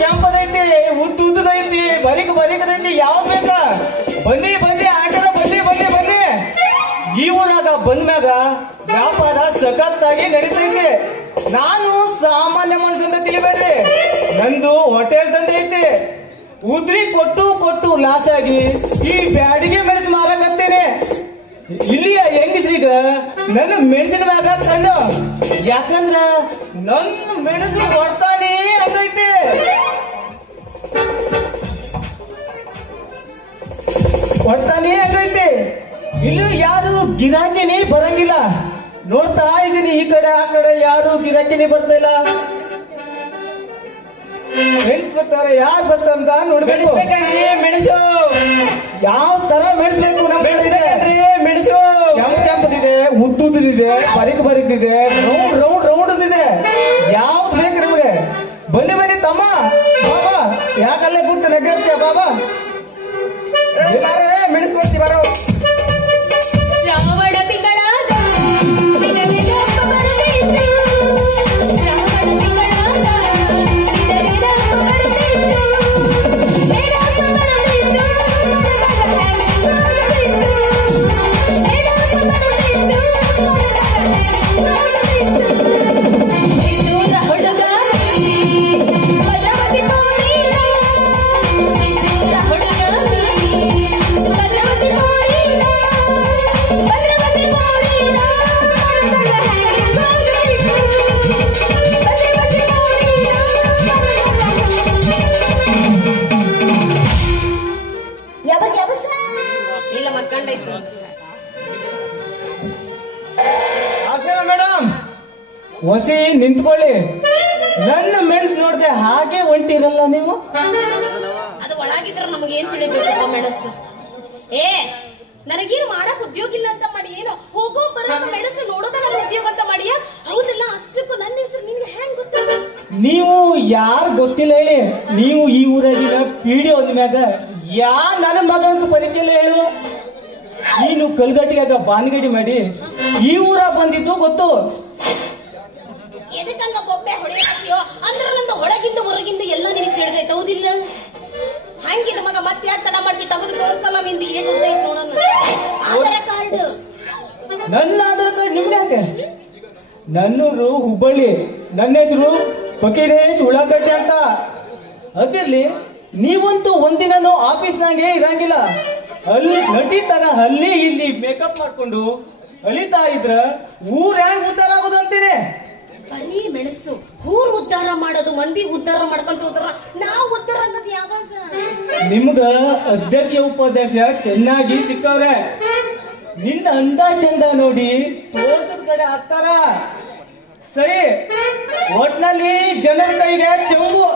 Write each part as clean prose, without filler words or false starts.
ಕೆಂಪದೈತಿ, ಉದ್ದೈತಿ, ಬರಿಕದೈತಿ, ಯಾವ್ದು ಬೇಕ ಬನ್ನಿ ಆಟರ ಬನ್ನಿ. ಈ ಊರಾಗ ಬಂದ್ಮ್ಯಾಗ ವ್ಯಾಪಾರ ಸಖತ್ತಾಗಿ ನಡೀತೈತಿ. ನಾನು ಸಾಮಾನ್ಯ ಮನುಷ್ಯಂತ ತಿಳಿಬೇಡ್ರಿ, ನಂದು ಹೋಟೆಲ್ ದಂಧೆ ಐತಿ. ಉದ್ರಿ ಕೊಟ್ಟು ಲಾಸ್ ಆಗಿ ಈ ಬ್ಯಾಡಿಗೆ ಮೆಣಸು ಮಾರಕತ್ತೇನೆ. ಇಲ್ಲಿಯ ಹೆಂಗಸ್ರೀಗ ನನ್ನ ಮೆಣಸಿನ ಮ್ಯಾಗ ಕಣ್ಣು, ಯಾಕಂದ್ರ ನನ್ನ ಮೆಣಸು ಹೊಡ್ತಾನೆ ಆಗೈತೆ. ಇಲ್ಲಿ ಯಾರು ಗಿರಾಕಿನೇ ಬರಂಗಿಲ್ಲ. ನೋಡ್ತಾ ಇದೀನಿ ಈ ಕಡೆ ಆ ಕಡೆ, ಯಾರು ಗಿರಾಕಿನೇ ಬರ್ತಾ ಇಲ್ಲ. ಬರ್ತಾರೆ, ಯಾರು ಬರ್ತಾರಂತ ನೋಡ್ಬೇಕು. ಮೆಣಸು ಯಾವ ತರ ಮೆಣಸ್ಬೇಕು? ಮೆಣಸು ಕೆಂಪದಿದೆ, ಉದ್ದುದಿದೆ, ಬರಿಕದಿದೆ, ರೌಂಡ್ ಇದೆ. ಯಾವ್ದು ಬೇಕು ನಿಮ್ಗೆ? ಬನ್ನಿ ತಮ್ಮ, ಬಾಬಾ ಯಾಕಲ್ಲೇ ಕೂತು ನಗರ್ತೀಯ ಬಾಬಾ? ಮೆಣಸ್ಕೊಡ್ತೀವಿ ಬರೋ. ಶ್ರಾವಣ ತಿಂಗಳಾಗ ಮೇಡಮ್ ಹೊಸಿ ನಿಂತ್ಕೊಳ್ಳಿ. ನನ್ನ ಮೆಣಸು ನೋಡ್ದೆ ಹಾಗೆ ಹೊಂಟಿರಲ್ಲ ನೀವು. ಅದು ಒಳಗಿದ್ರ ನಮಗೇನ್ ತಿಳಿಬೇಕಪ್ಪ ಮೆಣಸು? ನನಗೇನು ಮಾಡಕ್ ಉದ್ಯೋಗ ಇಲ್ಲ ಅಂತ ಮಾಡಿ, ಏನೋ ಹೋಗೋ ಬರೋದ ಮೆಣಸು ನೋಡೋದ ನನ್ನ ಉದ್ಯೋಗ ಅಂತ ಮಾಡಿಯ? ಹೌದಲ್ಲ, ಅಷ್ಟಕ್ಕೂ ನನ್ನ ಹೆಸರು ನಿಮ್ಗೆ ಹೆಂಗ್ ಗೊತ್ತಿಲ್ಲ? ನೀವು ಯಾರು ಗೊತ್ತಿಲ್ಲ ಹೇಳಿ. ನೀವು ಈ ಊರಾಗಿನ ಪೀಡಿ ಒಂದ್ ಮ್ಯಾಗ ನನ್ನ ಮಗಂತ ಪರಿಚಯ ಇಲ್ಲ ಹೇಳು. ನೀನು ಕಲ್ಗಟ್ಟಿಯಾಗ ಬಾನ್ಗಡಿ ಮಾಡಿ ಈ ಊರಾಗ ಬಂದಿದ್ದು ಗೊತ್ತು. ಎದಕ್ಕಂಗ ಬೊಬ್ಬೆ ಹೊಡೆಯೋ ಅಂದ್ರೆ ನಂದು ಒಳಗಿಂದ ಹೊರಗಿಂದ ಎಲ್ಲ ನಿನಗೆ ತಿಳಿದೈತೆ, ಹೌದಿಲ್ಲ? ಹಂಗಿದ ಮಗ ಮತ್ತೆ ಯಾಕೆ ತಡ ಮಾಡ್ತಿ? ತೆಗೆದು ತೋರಿಸಲ್ಲ, ನಿಂದ ಏನು ಉದ್ದೈತೆ ನೋಡೋಣ. ಆಧಾರ್ ಕಾರ್ಡ್, ನನ್ನ ಆಧಾರ್ ಕಾರ್ಡ್ ನಿಮ್ಗೆ ಯಾಕೆ? ನನ್ನೂರು ಹುಬ್ಬಳ್ಳಿ, ನನ್ನ ಹೆಸರು ಫಕೀರೇಶ್ ಉಳ್ಳಾಗಡ್ಡಿ ಅಂತ. ಅದಿರ್ಲಿ, ನೀವಂತೂ ಒಂದಿನೂ ಆಫೀಸ್ನಾಗೆ ಇರಂಗಿಲ್ಲ. ಅಲ್ಲಿ ನಟಿ ತರ ಅಲ್ಲಿ ಇಲ್ಲಿ ಮೇಕಪ್ ಮಾಡ್ಕೊಂಡು ಅಲಿತಾ ಇದ್ರ ಊರ್ ಹೆಂಗ್ ಉದ್ಧಾರ ಆಗೋದು ಅಂತೀರಿ? ಬರೀ ಮೆಣಸು ಊರ್ ಉದ್ಧಾರ ಮಾಡೋದು, ಮಂದಿ ಉದ್ಧಾರ ಮಾಡ್ಕೊಂತ ಹೋದ್ರ ನಾವು ಉದ್ಧಾರ ಅನ್ನೋದು ಯಾವಾಗ? ನಿಮ್ಗ ಅಧ್ಯಕ್ಷ ಉಪಾಧ್ಯಕ್ಷ ಚೆನ್ನಾಗಿ ಸಿಕ್ಕವ್ರೆ. ನಿನ್ನ ಅಂದ ಚಂದ ನೋಡಿ ತೋರ್ಸದ ಕಡೆ ಹಾಕ್ತಾರ. ಸರಿ, ಒಟ್ನಲ್ಲಿ ಜನರ ಕೈಗೆ ಚಂಬು.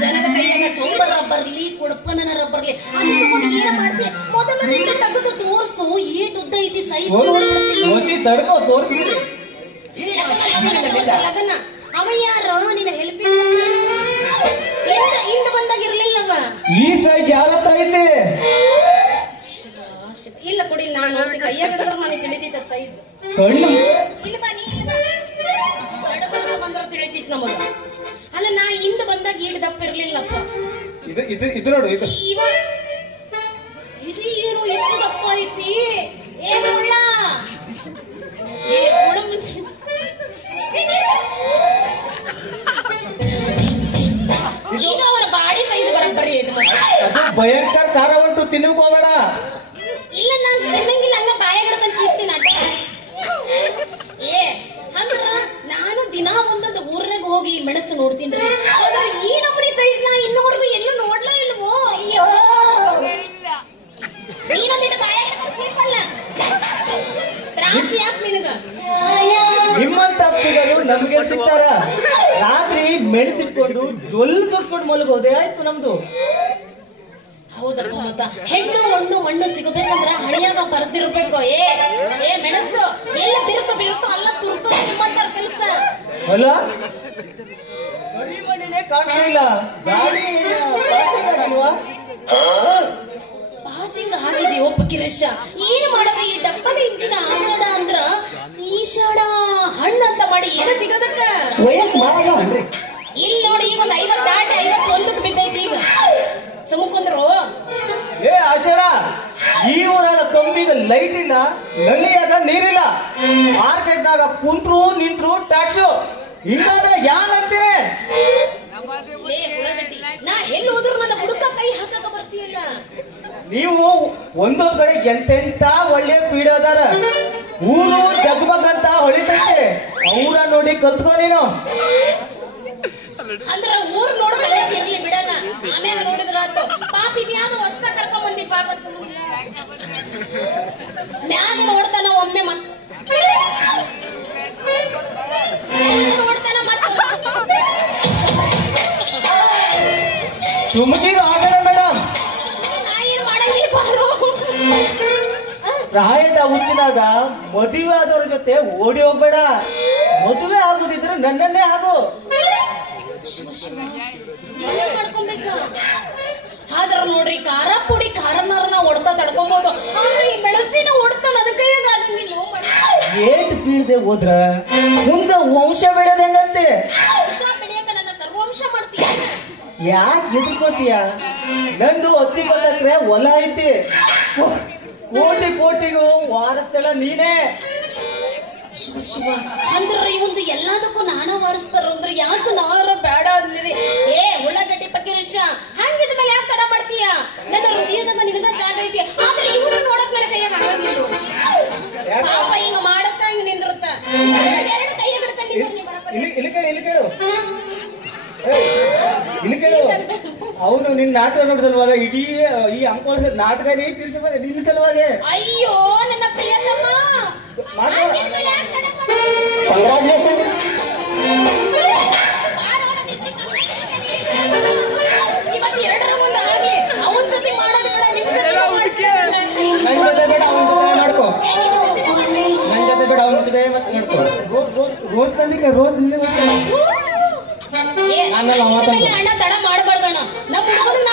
ಜನದ ಕೈಯಾಗ ಚೊಂಬರ ಬರ್ಲಿ, ಕೊಡಪನರ ಬರ್ಲಿ, ಅದು ತಗೊಂಡು ಏನ ಮಾಡ್ತಿ? ಮೊದಲು ನಿನ್ನ ತೆಗೆದು ತೋರ್ಸು, ಏಟ್ ಉದ್ದ ಐತಿ ಸೈಜ್ ನೋಡ್ಬಿಡ್ತೀನಿ. ತಡ್ಕೋ ತೋರ್ಸ್ಬಿಡ್ರಿ. ಲಗನ ಅವ ಯಾರು? ನಿನ್ನ ಹೆಲ್ಪಿಂಗ್ ಇಂದ ಬಂದಾಗಿರ್ಲಿಲ್ಲವ. ಈ ಸೈಜ್ ಯಾರ ಹತ್ರ ಐತಿ? ಇಲ್ಲ ಕೊಡಿ, ನಾನು ನೋಡ್ತೀನಿ. ಕೈಯಾಗ ಹಿಡಿದ್ರೆ ನನಗೆ ತಿಳಿತೈತ ಸೈಜ್. ಕಣ್ಣು ಇಲ್ಲ ಬಾ, ನೀ ಇಲ್ಲ ಬಾ. ಬಂದ್ರ ತಿಳಿತೈತಿ ನಮಗ. ಅಲ್ಲ, ನಾ ಇಂದ ಬಂದಾಗ ಈಡ್ ದಪ್ಪ ಇರ್ಲಿಲ್ಲಪ್ಪ. ಇದು ನೋಡು, ಇದು ಏನು ಎಷ್ಟು ದಪ್ಪ ಐತಿ? ಏನು ಈಗ ಅವರ ಬಾಡಿ ಸೈಜ್ ಬರಬ್ಬರಿ ಐತಿ. ಭಯಂಕರ ಖಾರ ಉಂಟು, ತಿನ್ನಕ್ ಹೋಗ್ಬೇಡ. ಇಲ್ಲ, ನಾನು ತಿನ್ನಂಗಿಲ್ಲ, ಹಂಗ ಬಾಯಾಗಿಡ್ಕೊಂಡ್ ಚೀಟ್ತೀನಿ ಅಟ್ಟ. ಅಂದ್ರ ನಾನು ದಿನಾ ಒಂದೊಂದು ಊರ್ನಾಗ ಹೋಗಿ ಮೆಣಸು ನೋಡ್ತೀನಿ. ಆದ್ರೆ ಈ ನಮೂನಿ ಸೈಜ್ ನಾ ಇನ್ನೂವರೆಗೂ ಎಲ್ಲೂ ನೋಡ್ಲೇ ಇಲ್ವೋ. ಅಯ್ಯೋ, ನೀನೊಂದಿಟ್ಟು ಬಾಯಾಗಿಡ್ಕೊಂಡ್ ಚೀಪಲ್ಲ, ತ್ರಾಸಿ ಯಾಕೆ ನಿನಗ? ನಿಮ್ಮಂತ ಅಪ್ಪಿಗಳು ನಮ್ಗೆ ಸಿಗ್ತಾರ. ರಾತ್ರಿ ಮೆಣಸಿಟ್ಕೊಂಡು ಜೊಲ್ ಸುಟ್ಕೊಂಡು ಮಲಗೋದೆ ಆಯ್ತು ನಮ್ದು. ಹೌದಪ್ಪ, ಮತ್ತ ಹೆಣ್ಣು ಹಣ್ಣು ಮಣ್ಣು ಸಿಗಬೇಕಂದ್ರ ಹಣಿಯಾಗ ಬರ್ದಿರ್ಬೇಕು. ಏ ಮೆಣಸು ಎಲ್ಲ ಬಿರುತ್ತು ಅಲ್ಲ ತುರ್ತು ನಿಮ್ಮಂತಾರ ಕೆಲಸ ಅಲ್ಲ. ಬರೀ ಮಣ್ಣಿನೇ ಕಾಣಿಲ್ಲ, ಗಾಡಿ ಪಾಸಿಂಗ್ ಆಗಿದೆಯೋ ಫಕೀರೇಶ? ಏನ್ ಮಾಡೋದು? ಈ ಡಬ್ಬನ ಇಂಜಿನ ಆಷಾಢ ಅಂದ್ರ ಈಷಾಢ ಹಣ್ಣು ಅಂತ ಮಾಡಿ ಏನು ಸಿಗೋದಕ್ಕ? ವಯಸ್ಸು ಬಾಳಾಗವನ್ರಿ. ಇಲ್ಲಿ ನೋಡಿ ಈಗ ಒಂದು 50 ದಾಟಿ 51ಕ್ಕೆ ಬಿದ್ದೈತಿ ಈಗ ಸುಮುಕುಂದ್ರು. ಏ ಆಷಾಢ, ಈ ಊರಾಗ ಕಂಬಿದ ಲೈಟ್ ಇಲ್ಲ, ನಲ್ಲಿಯಾಗ ನೀರಿಲ್ಲ, ಮಾರ್ಕೆಟ್ನಾಗ ಕುಂತ್ರು ನಿಂತ್ರು ಟ್ಯಾಕ್ಸು. ಹಿಂಗಾದ್ರೆ ಯಾನಂತೀನಿ? ಲೇ ಹುಳಗಡ್ಡಿ, ನಾ ಎಲ್ಲಿ ಹೋದ್ರು ನನ್ನ ಹುಡುಕ ಕೈ ಹಾಕಕ ಬರ್ತೀಯಲ್ಲ. ನೀವು ಒಂದೊಂದ್ ಕಡೆ ಎಂತೆಂತ ಒಳ್ಳೆ ಪೀಡೋದಾರ, ಊರು ಜಗ್ಬಗಂತ ಹೊಳಿತೈತೆ, ಅವ್ರ ನೋಡಿ ಕಲ್ತ್ಕೊ ನೀನು. ಅಂದ್ರ ಊರ್ ನೋಡ್ ಕಲಿಯೋದು ಇರ್ಲಿ ಬಿಡಲ್ಲ, ಆಮ್ಯಾಗ ನೋಡಿದ್ರ ಆತು. ಪಾಪ ಇದ್ಯಾವ್ದು ಹೊಸ್ತ ಕರ್ಕೊಂಡ್ ಬಂದಿ ಪಾಪ. ಮ್ಯಾಗ ನೋಡ್ತಾನ ಒಮ್ಮೆ ನೋಡ್ತಾನ ಸುಮ್ಕಿರು ಆಷಾಢ ಮೇಡಮ್. ಮಾಡಂಗಿಲ್ಲ ಬಾರು. ಪ್ರಾಯದ ಹುಚ್ಚಿನಾಗ ಮದುವೆ ಆದವ್ರ ಜೊತೆ ಓಡಿ ಹೋಗ್ಬೇಡ. ಮದುವೆ ಆಗುದಿದ್ರೆ ನನ್ನನ್ನೇ ಆಗು. ಮಾಡ್ಕೊಬೇಕ. ಆದ್ರ ನೋಡ್ರಿ, ಖಾರ ಪುಡಿ ಖಾರನಾರನ ಹೊಡ್ತಾ ತಡ್ಕೊಬಹುದು, ಆದ್ರೆ ಈ ಮೆಣಸಿನ ಹೊಡ್ತಾನ ಅದ ಕೈಯಾಗ ಆಗಂಗಿಲ್ಲ. ಏಟ್ ಬೀಳ್ದೆ ಹೋದ್ರ ಮುಂದೆ ವಂಶ ಬೆಳೆದ ಹೆಂಗಂತೆ? ವಂಶ ಬೆಳೆಯಕ ನನ್ನ ಸರ್ವಂಶ ಮಾಡ್ತೀಯ. ಯಾಕೆ ಎದುರ್ಕೋತೀಯ? ನಂದು 10 ಎಕರೆ ಹೊಲ ಐತಿ, ಕೋಟಿ ಕೋಟಿಗೂ ವಾರಸ್ದಳ ನೀನೇ. ಶಿವ ಶಿವ, ಅಂದ್ರ ಇವಂದು ಎಲ್ಲದಕ್ಕೂ ನಾನ ವಾರಿಸ್ತಾರ ಅಂದ್ರೆ ಯಾಕೆ ನಾರ ಬೇಡ ಅಂದ್ರಿ? ಏ ಉಳ್ಳಾಗಡ್ಡಿ ಪಕ್ಕೀರಶ, ಹಂಗಿದ ಮೇಲೆ ಯಾಕೆ ತಡ ಮಾಡ್ತೀಯ? ನನ್ನ ಹೃದಯದಾಗ ನಿನಗ ಜಾಗ ಐತಿ, ಆದ್ರೆ ಇವನು ನೋಡಕ್ ನನ್ನ ಕೈಯಾಗ ಆಗಂಗಿಲ್ಲ. ಪಾಪ ಹಿಂಗ ಮಾಡತ್ತ ಹಿಂಗ ನಿಂದಿರುತ್ತ. ಎರಡು ಕೈ ಹಿಡ್ಕೊಂಡಿದ್ರು ನೀ ಬರಬರಿ. ಇಲ್ಲಿ ಕೇಳು ಅವನು ನಿನ್ ನಾಟಕ ನೋಡ್ ಸಲುವಾಗ ಇಡೀ ಈ ಅಂಕೋಲ ನಾಟಕ ತಿರ್ಸ ನಿನ್ನ ಸಲುವಾಗಿ. ಅಯ್ಯೋ ನನ್ನ ಪ್ರಿಯತಮ್ಮ, ಕಂಗ್ರಾಚುಲೇಷನ್. ಇವತ್ತು 2ರ ಮುಂದೆ ಆಗ್ಲಿ, ಅವನ ಜೊತೆ ಮಾಡೋದು ಬೇಡ, ನಿಮ್ ಜೊತೆ ನನ್ ಜೊತೆ ಬೇಡ, ಅವನ ಜೊತೆ ನೋಡ್ಕೋ. ನನ್ ಜೊತೆ ಬೇಡ, ಅವನ ಜೊತೆ ಮತ್ತೆ ನೋಡ್ಕೋ. ರೋಜ್ ತಂದಿಕ ರೋಜ್ ಅಣ್ಣ ತಡ ಮಾಡಬಾರ್ದಣ್ಣ. ನಮ್ಮ ಹುಡುಗನ